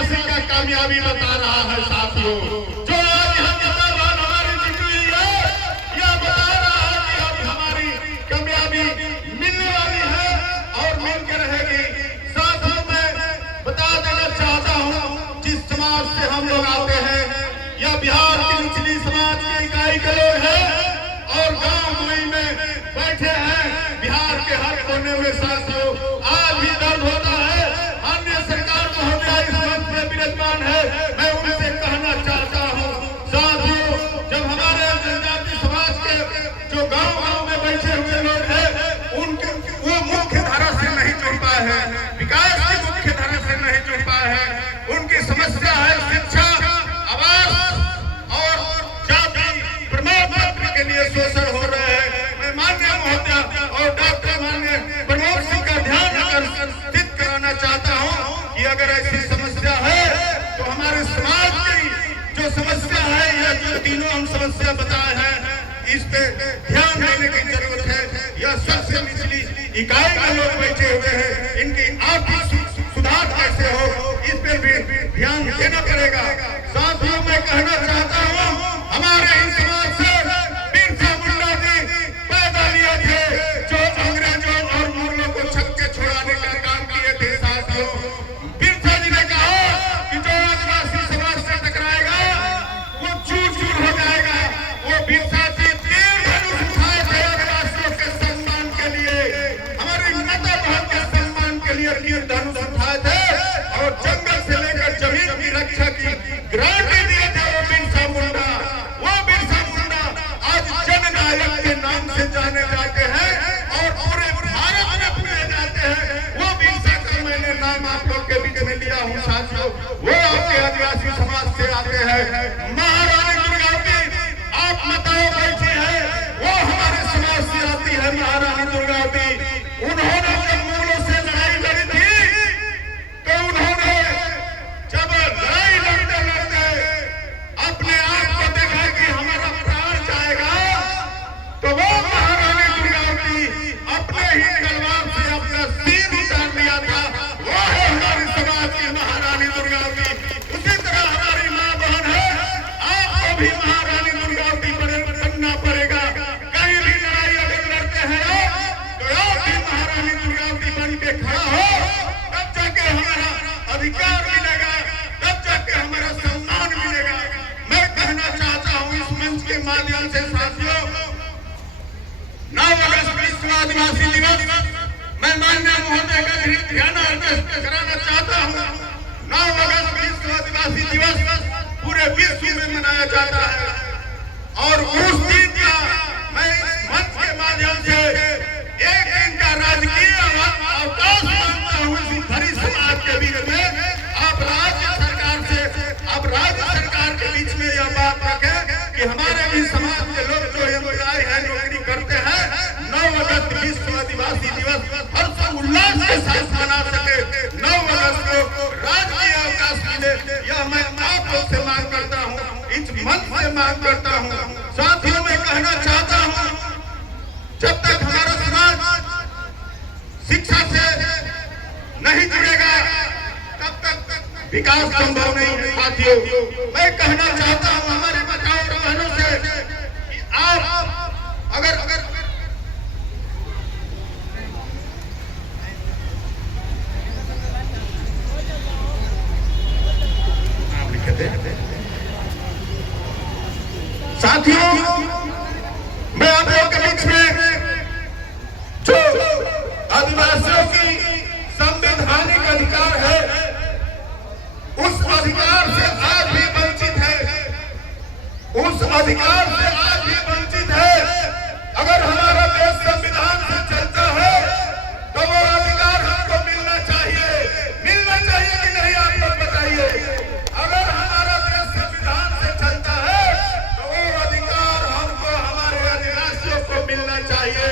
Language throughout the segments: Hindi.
आदिवासी का कामयाबी बता रहा है साथियों। जो आज हम हमारी जिंदगी है यह बता रहा है कि अब हमारी कामयाबी मिलने वाली है और मिल के रहेगी। साथियों मैं बता देना चाहता हूँ, जिस समाज से हम लोग आते हैं यह बिहार की निचली समाज की इकाई के लोग हैं और गांव में बैठे हैं बिहार के हर कोने में। साथियों आज भी दर्द होता है, अन्य सरकार महोदय इस मंच में विराजमान है, मैं उनसे कहना चाहता हूं साथियों, जब हमारे जनजाति समाज के जो गांव में बैठे हुए लोग हैं उनके वो मुख्य धारा से नहीं जुड़ पाए हैं, विकास की मुख्य धारा से नहीं जुड़ पाए हैं। उनकी समस्या है शिक्षा, आवास और जाति प्रमाण पत्र के लिए शोषण हो रहे हैं। मैं माननीय महोदय और डॉक्टर माननीय प्रमोद सिंह का ध्यान आकर्षित कराना चाहता हूं कि अगर ऐसी समस्या है तो हमारे समाज की जो समस्या है, यह जो तीनों हम समस्या बताए हैं, इस पे ध्यान देने की जरूरत है। यह सबसे निचली इकाई के लोग बैठे हुए हैं, इनकी आर्थिक सुधार कैसे हो इस पर भी ध्यान देना पड़ेगा। साथियों मैं कहना चाहता हूँ, हमारे ही समाज से बिरसा मुंडा जी पैदा लिए थे जो अंग्रेजों और मुगलों को छक्के छुड़ाने का काम किए थे। साथियों बिरसा जी ने कहा कि जो आदिवासी समाज से टकराएगा वो चूर चूर हो जाएगा। वो बिरसा जी तीर धनुष उठाए थे आदिवासियों के सम्मान के लिए, हमारी माता बहन के सम्मान के लिए तीर धनुष उठाए थे और जंगल से लेकर जमीन की रक्षा की गारंटी दिए थे। वो बिरसा मुंडा आज जननायक के नाम से जाने जाते हैं और पूरे भारत में पूरे जाते हैं। वो बिरसा का मैंने नाम आप लोग के बीच में लिया हूँ साथियों। वो आपके आदिवासी समाज से आते हैं। महारानी दुर्गावती आप बताओ बैठी है, वो हमारे समाज से आती है। महारानी दुर्गावती उन्होंने जब मुगलों से लड़ाई लड़ी थी तो उन्होंने जब लड़ाई लड़ते लड़ते अपने आप को देखा कि हमारा प्राण जाएगा तो वो महारानी दुर्गावती अपने ही तलवार से अपना सिर उतार दिया था। वो है हमारे समाज की महारानी दुर्गावती। उसी तरह हमारी माँ बहन है, आपको भी महारानी दुर्गावती बनना पड़ेगा। कहीं भी लड़ाई अगर लड़ते हैं तो आप भी महारानी दुर्गावती बन के खड़ा हो, तब जाके हमारा अधिकार मिलेगा, तब जाके हमारा सम्मान मिलेगा। मैं कहना चाहता हूँ इस मंच के माध्यम से साथियों, 9 अगस्त विश्व आदिवासी दिवस मैं माननीय महोदय का ध्यान आकर्षित कराना चाहता हूँ। 9 अगस्त विश्व आदिवासी दिवस पूरे विश्व में मनाया जाता है और उस दिन का मैं इस मंच के माध्यम से एक दिन का राजकीय अवकाश मांगता हूँ। इस भरी समाज के बीच में आप राज्य सरकार के बीच में यह बात रखें कि हमारे भी समाज के लोग जो एम्प्लॉय है, नौकरी करते हैं, 9 अगस्त विश्व आदिवासी दिवस हर्ष उल्लास के साथ मना सके। 9 अगस्त को राजकीय अवकाश मिले, यह मैं आप लोग से मांग करता हूँ, इस मंच से मांग करता हूँ। साथियों मैं कहना चाहता हूँ, जब तक हमारा समाज शिक्षा से नहीं जुड़ेगा तब तक विकास संभव नहीं है। साथियों मैं कहना चाहता हूँ हमारे बचाओ बहनों से कि आप अगर साथियों मैं आप लोग के बीच में जो आदिवासियों की संवैधानिक अधिकार है उस अधिकार से आज भी वंचित है, उस अधिकार से आज भी वंचित है। अगर हमारा देश संविधान से चलता है तो वो अधिकार हमको मिलना चाहिए कि नहीं आप लोग बताइए। अगर हमारा देश संविधान से चलता है तो वो अधिकार हमको हमारे आदिवासियों को मिलना चाहिए।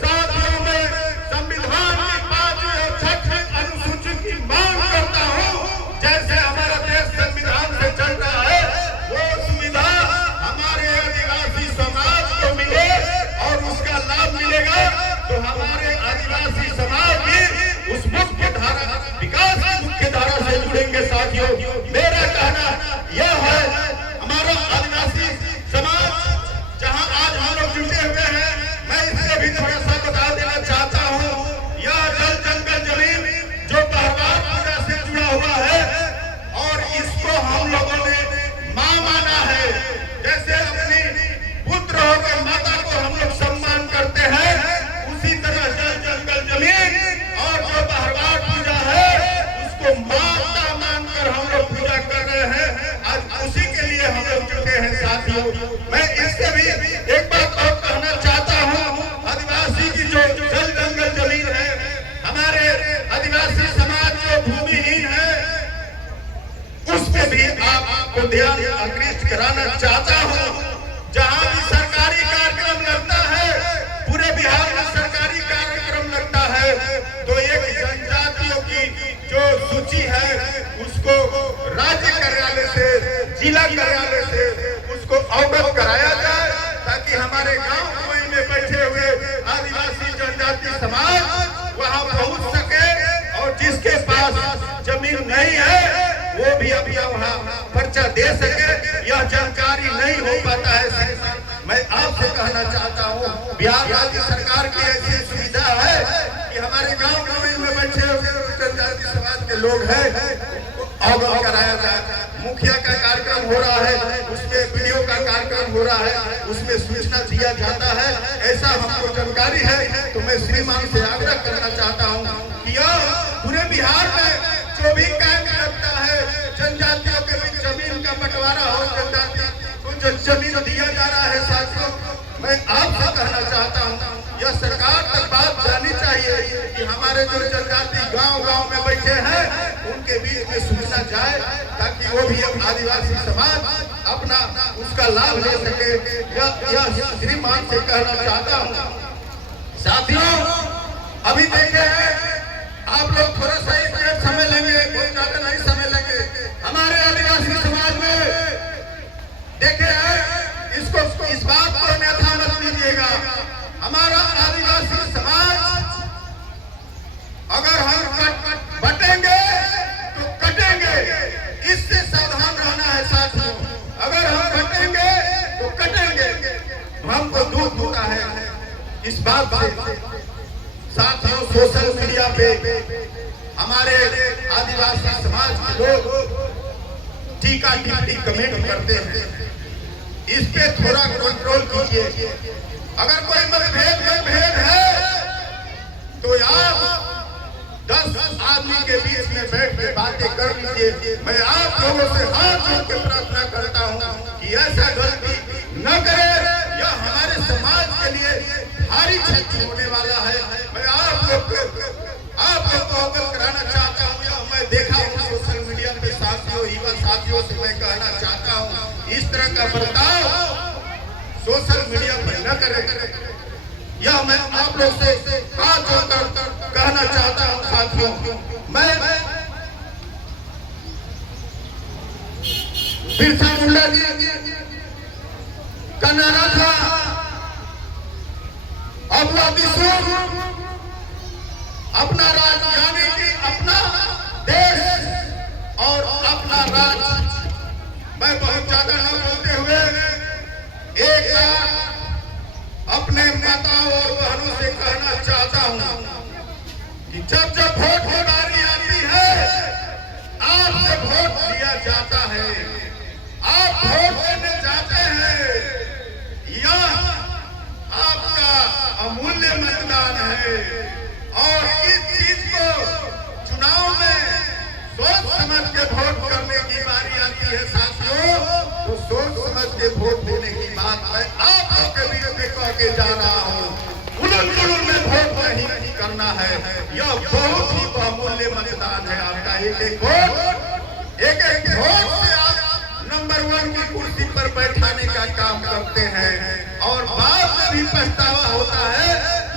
साथियों में संविधान की 5वीं और 6वीं अनुसूची की मांग करता हूँ, जैसे हमारा देश संविधान से चल रहा है वो सुविधा हमारे आदिवासी समाज को मिले और उसका लाभ मिलेगा तो हमारे आदिवासी समाज भी उस मुख्य धारा विकास की मुख्य धारा से जुड़ेंगे। साथियों राज्य कार्यालय से, जिला कार्यालय से उसको अवगत कराया जाए, ताकि हमारे गांव कोई में बैठे हुए आदिवासी जनजाति समाज वहां पहुंच सके, और जिसके पास जमीन नहीं है वो भी अभी वहाँ पर्चा दे सके। यह जानकारी नहीं हो पाता है। मैं आपसे कहना चाहता हूँ, बिहार राज्य सरकार की ऐसी सुविधा है कि हमारे गांव में बैठे जनजाति समाज के लोग हैं, अवगत कराया जाए। मुखिया का कार्यक्रम हो रहा है, उसमें वीडियो का कार्यक्रम हो रहा है, उसमें सूचना दिया जाता है, ऐसा हमको जानकारी है। तो मैं श्रीमान से आग्रह करना चाहता हूँ कि यह पूरे बिहार में जो भी काम करता है, जनजातियों के बीच जमीन का बंटवारा हो, जनजाति को जमीन दिया जा रहा है साथियों, मैं आपसे कहना चाहता हूँ यह सरकार तक बात जानी चाहिए कि हमारे जो जनजाति गांव-गांव में बैठे हैं उनके बीच में सूचना जाए, ताकि वो भी आदिवासी समाज अपना उसका लाभ ले सके। यह श्रीमान से कहना चाहता हूँ। साथियों, अभी देखे आप लोग थोड़ा सा एक मिनट समय लेंगे, बहुत ज्यादा नहीं समय लेंगे। हमारे आदिवासी समाज में देखे इसको, इस बात को अन्यथा मत लीजिएगा। हमारा आदिवासी समाज अगर हम बटेंगे तो कटेंगे, इससे सावधान रहना है साथियों। अगर हम बटेंगे तो कटेंगे, हमको दुख होता है इस बात से। साथियों, सोशल मीडिया पे हमारे आदिवासी समाज के लोग टीका टिप्पणी कमेंट करते हैं, इस पे थोड़ा कंट्रोल कीजिए। अगर कोई मतभेद है तो आप 10 आदमी के बीच में बैठ के बातें कर लीजिए। मैं आप लोगों से हाथ जोड़ के प्रार्थना करता हूँ कि ऐसा गलती न करें, यह हमारे समाज के लिए भारी क्षति होने वाला है। मैं आप लोग को अवगत कराना चाहता हूँ। यह मैं देखा हूँ सोशल मीडिया पे साथियों, युवा साथियों से मैं कहना चाहता हूँ, इस तरह का बर्ताव सोशल मीडिया पर न करें। यह मैं आप लोग से हाथ जोड़कर कहना चाहता हूँ साथियों। मैं बिरसा मुंडा जी का नारा था, अपना विश्व अपना राज, यानी कि अपना देश और अपना राज। मैं बहुत ज्यादा न बोलते हुए एक अपने माताओं और बहनों से कहना चाहता हूं कि जब वोट की बारी आती है, आपसे वोट लिया जाता है, आप वोट देने जाते हैं, यह आपका अमूल्य मतदान है। और इस चीज को चुनाव में सोच समझ के वोट करने की बारी आती है साथियों, तो सोच समझ के वोट देने की बात मैं आप लोगों के बीच में कह के जा रहा हूँ। उलट-पुलट में वोट नहीं करना है। यह बहुत ही बहुमूल्य मतदान है आपका। एक एक वोट से आप नंबर 1 की कुर्सी पर बैठाने का काम करते हैं, और बाद में भी पछतावा होता है।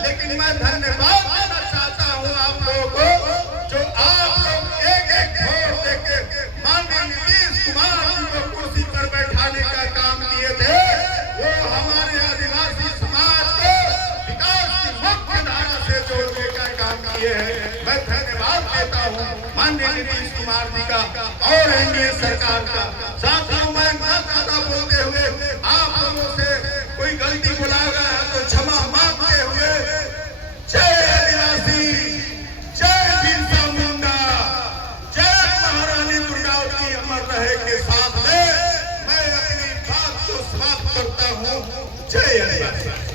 लेकिन मैं धन्यवाद देना चाहता हूँ आप लोगों को, जो आप लोग एक वोट देके माननीय नीतीश कुमार जी को कुर्सी पर बैठाने का काम किए थे। वो हमारे आदिवासी समाज को विकास की मुख्य धारा से जोड़ने का काम किए हैं। मैं धन्यवाद देता हूँ माननीय नीतीश कुमार जी का और एनडीए सरकार का। साथियों, मैं ज्यादा बोलते हुए आप लोगों से कोई गलती बुला गया है तो क्षमा मांगते हुए, जय आदिवासी, जय बिरसा मुंडा, जय महारानी दुर्गावती अमर रहे के साथ में मैं अपनी बात को समाप्त करता हूँ। जय आदिवासी।